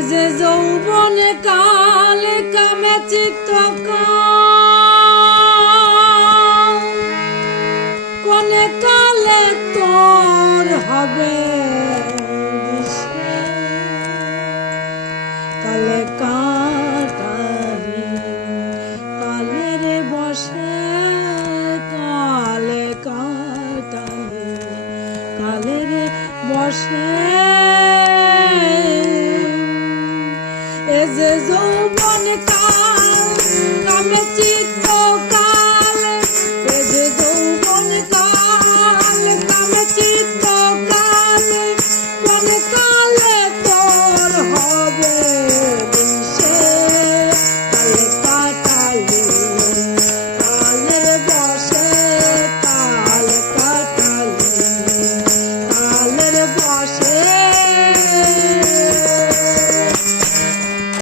যে যৌবনে কালে কামে চিত্ত কোনে কালে তোর হবে কালে কাটালি কালের বসে কালে কাটালি কালের বসে এ যে যৌবন কাল কামে চিত্ত কাল